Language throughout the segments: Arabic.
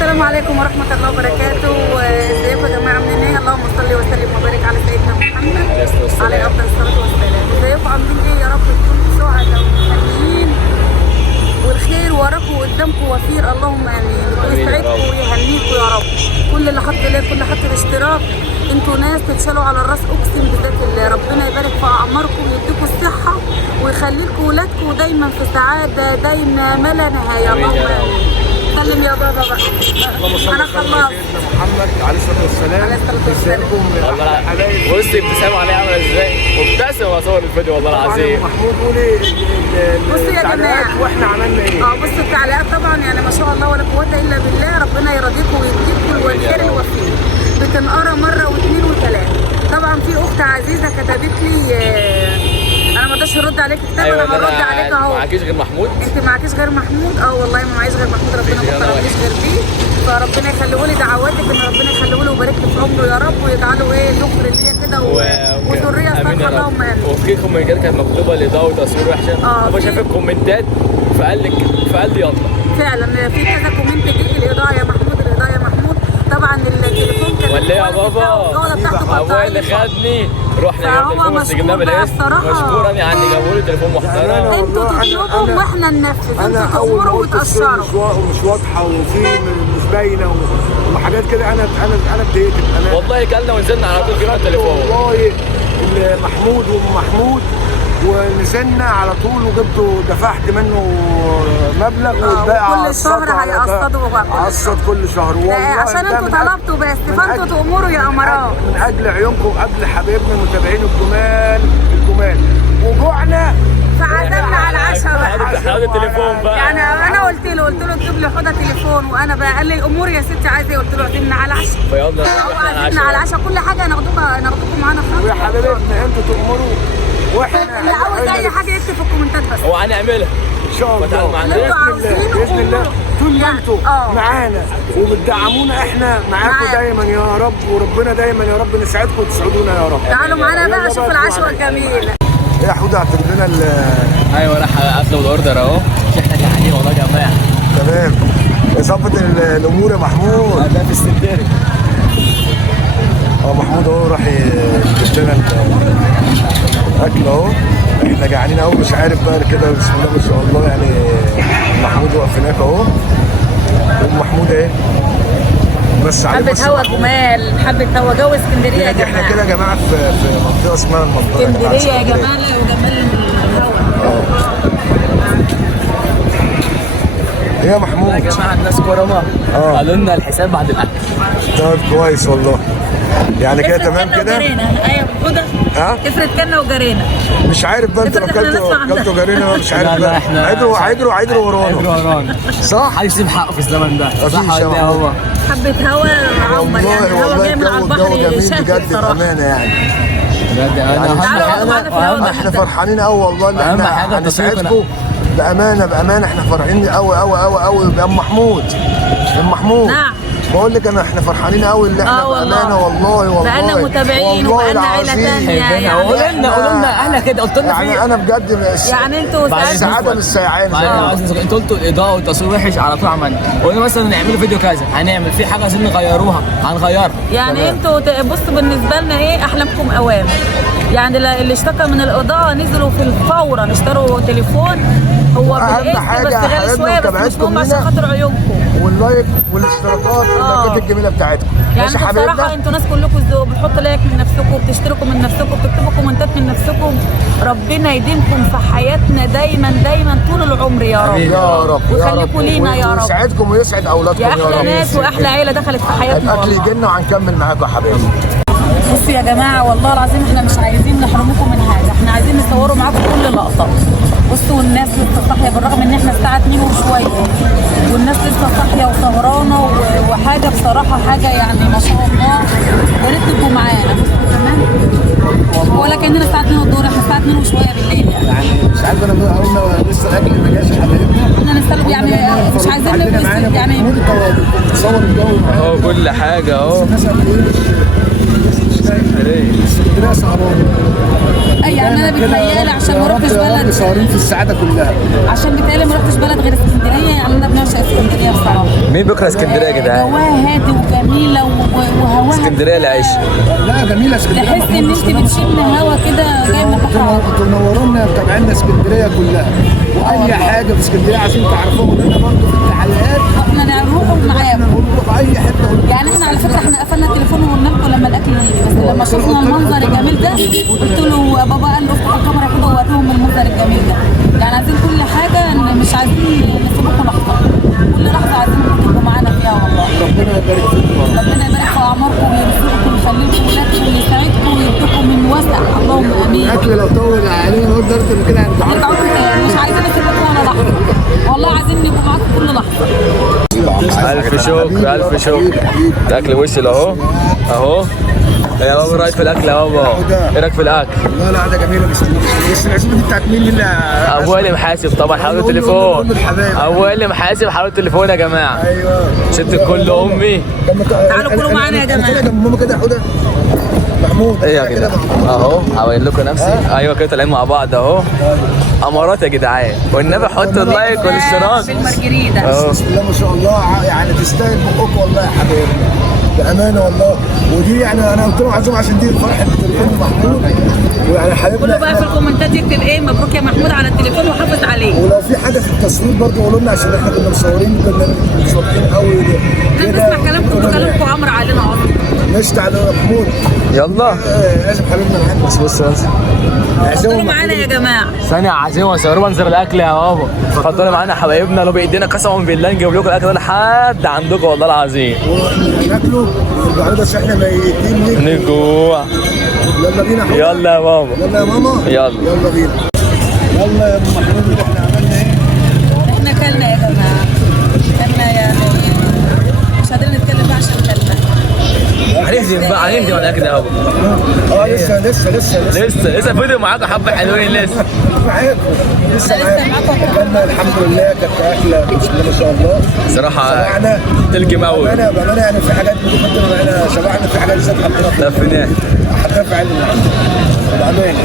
السلام عليكم ورحمة الله وبركاته. ازيكم يا جماعة، عاملين ايه؟ اللهم صل وسلم وبارك على سيدنا محمد عليه افضل الصلاة والسلام. ازيكم عاملين ايه؟ يا رب تكونوا سعداء ومهنيين والخير وراكم وقدامكم وفير، اللهم امين. ويسعدكم ويهنيكم يا رب. كل اللي حط لايك، كل اللي حط الاشتراك، انتوا ناس تتشالوا على الراس، اقسم بذات الله. ربنا يبارك في اعماركم ويديكم الصحة ويخلي لكم ولادكم دايما في سعادة دايما ما لا نهاية، اللهم امين. سلم يا بابا بقى. انا خلصت. محمد عليه الصلاه والسلام. عليه الصلاه والسلام. والله حبايبي بصي ابتسامه عليها عامله ازاي، وابتسم واصور الفيديو والله العظيم. محمود قولي بصوا يا جماعه واحنا عملنا ايه؟ بصوا التعليقات طبعا يعني ما شاء الله ولا قوه الا بالله. ربنا يرضيكم ويديكم والخير الوفير. بتنقرا مره واثنين وثلاثه. طبعا في اخت عزيزه كتبت لي انا ما اقدرش ارد عليك كتاب. أيوة انا هرد عليك اهو. معكيش غير محمود؟ انت معكيش غير محمود؟ والله ما معيش غير محمود. ربنا ما كرمنيش غير بيه، فربنا يخليه لي. دعواتك ان ربنا يخليه له ويبارك له في عمره يا رب، ويجعله ذكر ليا كده وذريه صالحه، اللهم امين. وفي كومنتات كانت مكتوبه لاضاءه وتصوير وحشه. هو شاف الكومنتات فقال لي يلا. فعلا في كذا كومنت جه الاضاءه يا محمود، الاضاءه يا محمود. طبعا التليفون كان ولا يا بابا ابويا اللي خدني رحنا جبنا التليفون بس جبناه بالقسط. مشكورا يعني جابوا لي تليفون محترم. انتوا تطلبوا واحنا ننفذ، انتوا تأمروا وتأشروا. مش واضحه وفي مش باينه وحاجات كده. انا اتضايقت. والله كلنا ونزلنا على طول جبنا التليفون. والله محمود ومحمود ونزلنا على طول وجبته، دفعت منه مبلغ والباقي كل شهر هيقسطوا قسط كل شهر. والله عشان انتوا طلبتوا بس، فانتوا تأمروا يا امراء. من اجل عيونكم واجل حبايبنا المتابعين الجمال وجوعنا فعزمنا على العشاء بقى. خد التليفون بقى. يعني انا قلت له اجيب لي حوضه تليفون، وانا بقى قال لي الامور يا ستي عايزه ايه؟ قلت له عزمنا على العشاء. فيلا عزمنا على العشاء، كل حاجه ناخدكم معانا خالص. ويا حبايبنا انتوا تأمروا واحنا اللي عاوز اي حاجه يكتب في الكومنتات بس. وهنعملها ان شاء الله باذن الله. طول ما انتوا معانا وبتدعمونا احنا معاكم دايما يا رب، وربنا دايما يا رب نسعدكم وتسعدونا يا رب. تعالوا معانا بقى شوفوا العشوه الجميله. ايه يا حوده اعترض لنا ايوه راح اطلب الاوردر اهو. احنا جعانين والله يا جماعه. تمام. ظبط الامور يا محمود. ده في السندري. محمود اهو راح يجيب لنا الاكل اهو. احنا جعانين اهو مش عارف بقى كده. بسم الله ما شاء الله يعني. محمود واقف هناك اهو. محمود ايه بس حبة هوا جمال، حبة هوا جو اسكندريه يا جماعه. احنا كده يا جماعه في منطقه اسمها المنطقه اسكندريه يا جماعه وجمال الهوا. ايه يا محمود؟ يا جماعه الناس كرمه قالوا لنا الحساب بعد الاكل. طيب كويس والله. يعني كده تمام كده؟ ايوه خدها. افرض كنا وجرينا. مش عارف بقى انتوا كلتوا جرينا مش عارف. لا احنا هيجروا ورانا. صح؟ عايز يسيب حقه في الزمن ده. صح ولا ايه هو؟ حبة هوا عمر يعني. الهوا جاي من على البحر شاف بجد بامانه يعني. بجد احنا فرحانين قوي والله ان اهم حاجه هنسعدكم. بامانه احنا فرحانين قوي يا ام محمود. نعم. بقول لك احنا فرحانين قوي ان احنا بامانه والله بقالنا متابعين وبقالنا عيله ثانيه يعني. قولوا لنا اهلا كده قلت لنا يعني انا بجد يعني انتوا السعاده مش سايعانا. انتوا قلتوا الاضاءه والتصوير وحش على طول عملنا. قلنا مثلا نعمل فيديو كذا هنعمل في حاجه عايزين نغيروها هنغيرها. يعني انتوا بصوا بالنسبه لنا ايه احلامكم اوامر. يعني اللي اشتكى من الاضاءه نزلوا في الفور اشتروا تليفون. هو بالاسم بس غالي شويه بس مش مهم عشان خاطر عيونكم واللايك والاشتراكات واللايكات الجميله بتاعتكم. يعني بصراحه انتوا ناس كلكم ذوق، بتحطوا لايك من نفسكم وبتشتركوا من نفسكم وبتكتبوا كومنتات من نفسكم. ربنا يديمكم في حياتنا دايما طول العمر يا رب. يا رب ويخليكم لينا يا رب. ويسعدكم ويسعد اولادكم يا رب. احلى ناس واحلى عيله دخلت في حياتنا. الاكل يجي لنا وهنكمل معاكم يا حبايبي. بصوا يا جماعه والله العظيم احنا مش عايزين نحرمكم من حاجه، احنا عايزين نصوروا معاكم كل لقطه. بصوا الناس لسه صاحيه بالرغم ان احنا الساعه 2 وشويه، والناس لسه صاحيه وسهرانه وحاجه بصراحه حاجه يعني ما شاء الله. يا ريت تبقوا معانا. بصوا تمام. ولا كاننا الساعه 2 الظهر، احنا الساعه 2 وشويه بالليل يعني مش عارف انا قلنا لسه الاكل ما جاش يا حبايبنا. قلنا نوصل يعني مش عايزين نبقى يعني تصور الجو اهو كل حاجه اهو. اسكندريه سهرانه. يعني انا بتهيألي عشان ما رحتش بلد صارين في السعاده كلها. عشان بتهيألي ما رحتش بلد غير اسكندريه، يعني انا بنعشق اسكندريه بصراحه. مين بيكره اسكندريه يا جدعان؟ جواها هادي وجميله وهواها اسكندريه العيش. لا جميله اسكندريه. تحس ان انت بتشم هوا كده جاي من البحر. تنورونا متابعينا اسكندريه كلها، واي حاجه في اسكندريه عايزين تعرفوها لنا برضه في التعليقات. احنا نروح معاكم. نروح اي حته. يعني احنا على فكره احنا قفلنا التليفون ونمكم لما الاكل يجي، بس لما شفنا المنظر الجميل ده قلت له بابا قال له افتحوا الكاميرا كده ووريهم المنظر الجميل ده. يعني عايزين كل حاجه، مش عايزين نسيبكم لحظه، كل لحظه عايزينكم تبقوا معانا فيها والله. ربنا يبارك فيكم. ربنا يبارك في اعماركم ويرزقكم ويخليكم ولادكم ويسعدكم ويديكم من وسع، اللهم امين. الاكل لو طول علينا نقدر كده هنرجعوا تاني، مش عايزين نسيبكم ولا لحظه، والله عايزين نبقى معاكم كل لحظه. الف شكر الف شكر. الاكل وصل اهو اهو. يا بابا رايك في الاكل يا بابا؟ ايه رايك في الاكل؟ لا لا ده جميله بس العزومه دي بتاعت مين اللي ابويا اللي محاسب طبعا، حاله التليفون. ابويا اللي محاسب، حاله التليفون يا جماعه. ايوه ست الكل امي. تعالوا كلوا معانا يا جماعه. كده جنب ماما كده يا حوده محمود. ايه يا جدعان اهو هوري لكم نفسي. ايوه كده طالعين مع بعض اهو. امارات يا جدعان، والنبي حط اللايك والاشتراك. في المارجريتا بسم الله ما شاء الله، يعني تستاهل بقك والله يا حبيبي بامانه والله. ودي يعني انا قلت لهم عزومه عشان دي فرحه تليفون محمود، ويعني حبيبنا كله بقى في الكومنتات يكتب ايه مبروك يا محمود على التليفون وحافظ عليه. ولو في حاجه في التصوير برضه قولوا لنا، عشان احنا كنا مصورين كنا مش واضحين قوي احنا بنسمع كلامكم عمرو علينا اصلا. نشتغل على محمود. يلا لازم حبيبنا معانا. بص اتفضلوا معانا يا جماعه. ثانية عايزين نصوروا منظر الاكل يا بابا. اتفضلوا معانا حبايبنا، لو بايدينا قسما بالله نجيب لكم الاكل ده لحد عندكم والله العظيم. ناكله ونرجعوا بس احنا ميتين نجوع. يلا بينا حبيبي. يلا يا بابا. يلا يا ماما. يلا بينا. يلا يا ام محمود احنا عملنا ايه؟ احنا كلنا يا جماعه، كلنا يعني مش قادرين نتكلم بقى عشان كلنا. هنهزم بقى هنهزم على الاكل يا بابا. لسه فيديو معاكم حبه حلوين لسه. معاكم لسه معاكم. كنا الحمد لله كانت اكله بسم الله ما شاء الله. صراحه تلقي مقوي. بامانه يعني في حاجات بنقدر احنا شبعنا، في حاجات لسه حطينا لفيناه حطينا في علم بامانه.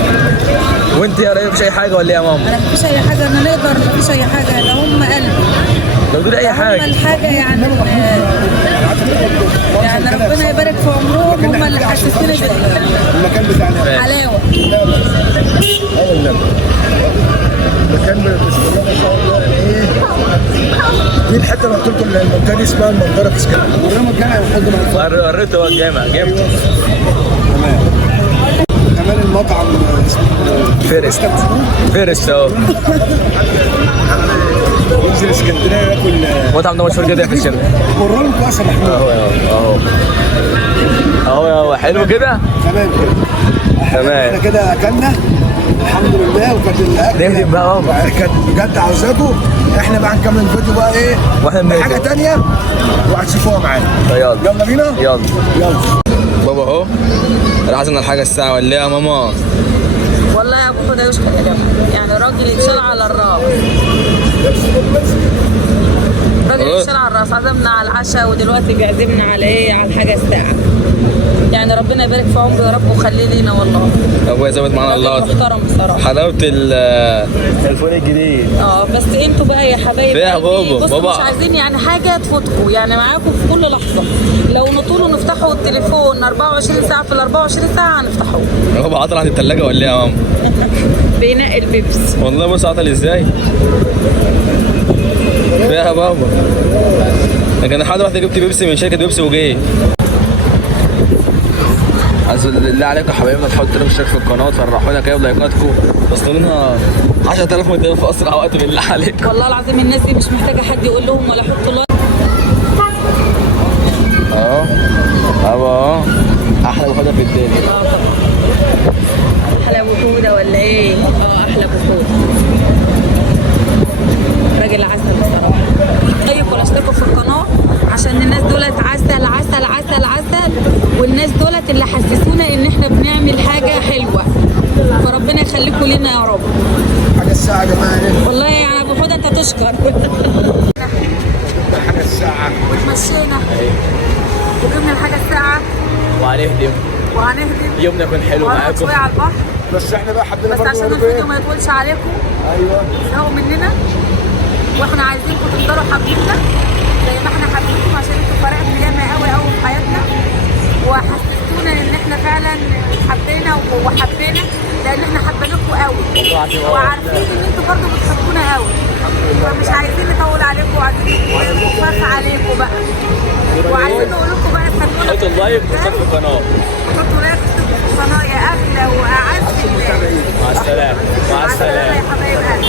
وانت يا ريت مفيش اي حاجه ولا ايه يا ماما؟ انا مفيش اي حاجه، انا نقدر مفيش اي حاجه، ده هم قلبي. لو دول اي حاجه. هم الحاجه يعني ربنا يبارك في عمرهم، هم اللي حسسوني المكان بتاعنا حلاوه. المكان بسم الله ما شاء الله يعني ايه. دي الحته اللي قلت لكم المنطقه دي اسمها المنظره في اسكندريه. وده مكان هياخدنا من قريت هو الجامع جامد. تمام. كمان المطعم اسمه فيرست اهو. ينزل اسكندريه ياكل. المطعم ده مشهور جدا في الشارع. قرروا كويس يا محمود. اهو حلو كده. تمام احنا كده اكلنا الحمد لله، وكانت الاكل نهدم بقى كانت بجد عاوزاكم. احنا بقى نكمل الفيديو بقى ايه واحنا حاجه ثانيه وهتشوفوها معانا. يلا بينا. يلا بابا اهو عايزنا الحاجه الساعه ولا ايه يا ماما؟ والله يا ابو ده يشكر يا جماعه، يعني راجل يتشال على الراس. راجل يتشال على الراس، عزمنا على العشاء ودلوقتي بيعزمنا على ايه؟ على الحاجه الساعه. يعني ربنا يبارك في عمره يا رب ويخليه لينا والله. ابويا زود معانا الله. محترم بصراحه. حلاوه التليفون الجديد. بس انتوا بقى يا حبايبي يا بابا مش عايزين يعني حاجه تفوتكم، يعني معاكم في كل لحظه. لو نطولوا نفتحوا التليفون 24 ساعه في ال 24 ساعه هنفتحوه. بابا عطل عند الثلاجه ولا ايه يا ماما؟ بينقي البيبس. والله بص عطل ازاي؟ يا بابا لكن انا رحت جبت بيبسي من شركه بيبسي وجاي. عايز بالله عليكم يا حبايبنا تحطوا اشتراك في القناه وتفرحونا كده بلايكاتكم. وصلوا لنا 10,000 متابع في اسرع وقت بالله عليكم. والله العظيم الناس دي مش محتاجه حد يقول لهم ولا يحطوا لايك. اهو احلى بخوده في الدنيا. احلى بخوده ولا ايه؟ احلى بخوده. راجل عسل بصراحه. لايك ولا اشتركوا في القناه عشان الناس دولت عسل عسل عسل عسل، والناس دولت اللي حسسونا ان احنا بنعمل حاجه حلوه، فربنا يخليكم لنا يا رب. حاجه الساعه يا جماعه. والله يعني ابو حوده انت تشكر. الحاجه الساعه وتمشينا وجبنا الحاجه الساعه وهنهدم يومنا يكون حلو وهنقعد معاكم. شويه على البحر. بس احنا بقى حبينا بس برضه عشان نقول الفيديو ايه. ما يطولش عليكم ايوه تزهقوا مننا، واحنا عايزينكم تفضلوا حابيننا زي ما احنا حابينكم، عشان انتوا فرقتوا ياما قوي قوي في حياتنا، وحسستونا ان احنا فعلا حبينا وحبينا، لان احنا حبيناكم قوي وعارفين ان انتوا برضه بتحبونا قوي، فمش عايزين نطول عليكم وعايزين نخفف عليكم بقى، وعايزين نقول لكم بقى استنونا حطوا اللايك واشتركوا في القناه. حطوا لايك واشتركوا في القناه يا اغلى واعز الناس. مع السلامه. مع السلامه يا حبايب قلبي.